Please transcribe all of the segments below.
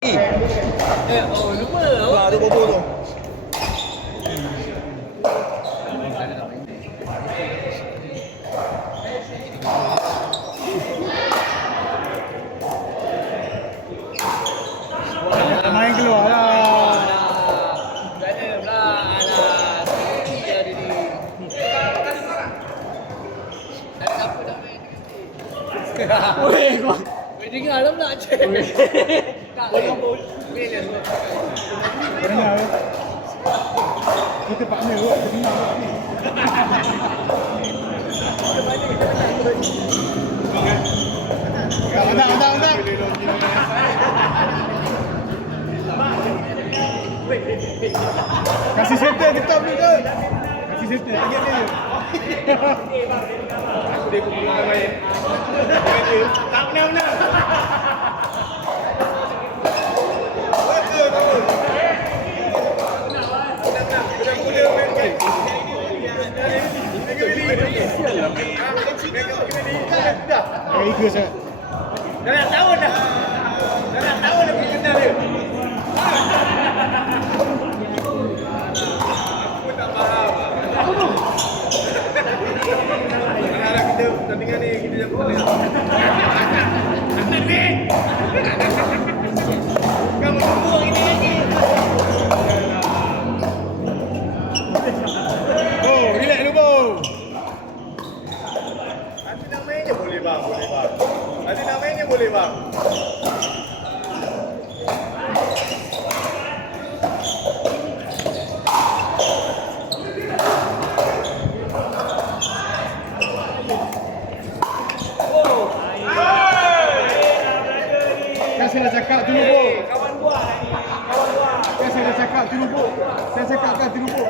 Lupa. Lah tu bobo tu. Main keluar lah. Ada pula. Alah. Dia ada ni. Ada siapa dah main? Weh, kau. Weh dengar lah pula. Tak boleh. Main dia semua. Dengar weh. Kita partner kot, kita dengar kot ni. Anda. Kasih settle kita dulu ke? Kasih settle, target dia. Aku dia kumpulan main. Tak benar. Ikut saya. Dah nak tahu dah pergi kenal dia. Aku tak faham. Kalau kita pertandingan ni kita jangan boleh. Anak ni. Kamu tunggu ini lagi. Oh, relax dulu bro. Nanti nak main je boleh bang. Nanti nak main je boleh bang. Kan saya dah cakap dulu bro. Kawan buah lagi. Kan saya dah cakap dulu bro. Saya cakap kan dulu bro.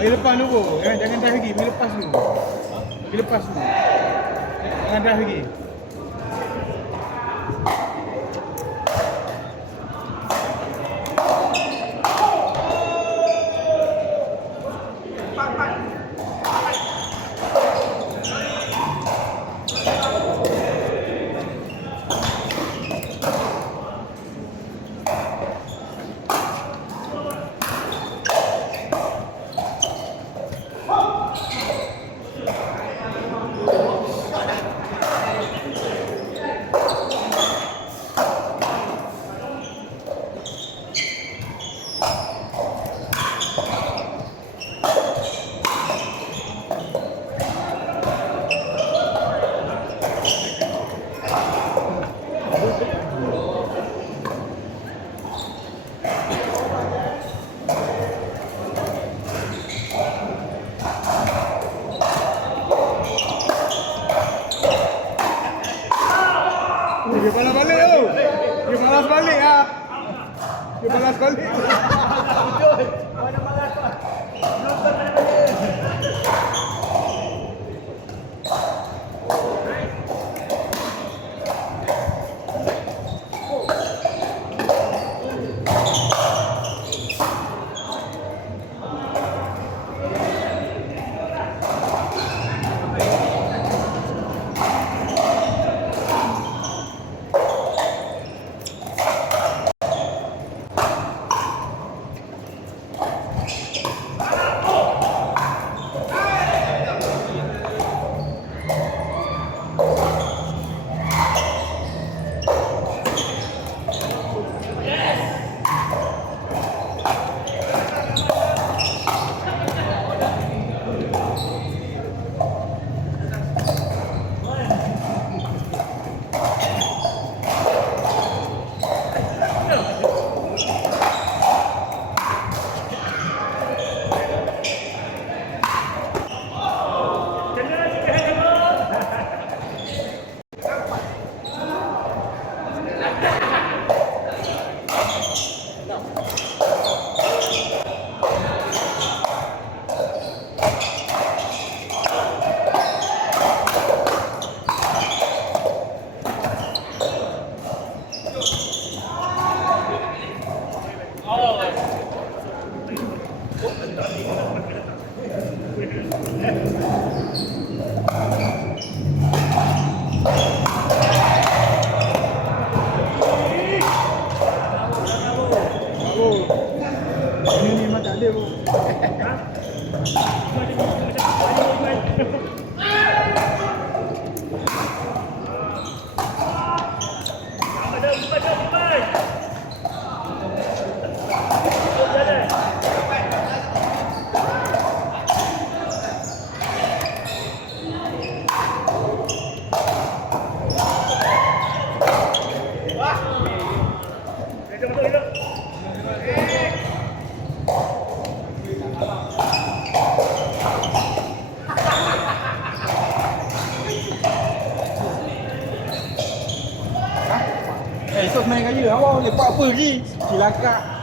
Bagi lepas dulu bro. Jangan dah lagi. Bagi lepas dulu. Jangan dah lagi. balik ah. Dia balas balik. Ini memang tak ada pun. Esok main kaya awak lepak apa lagi? Cilakak.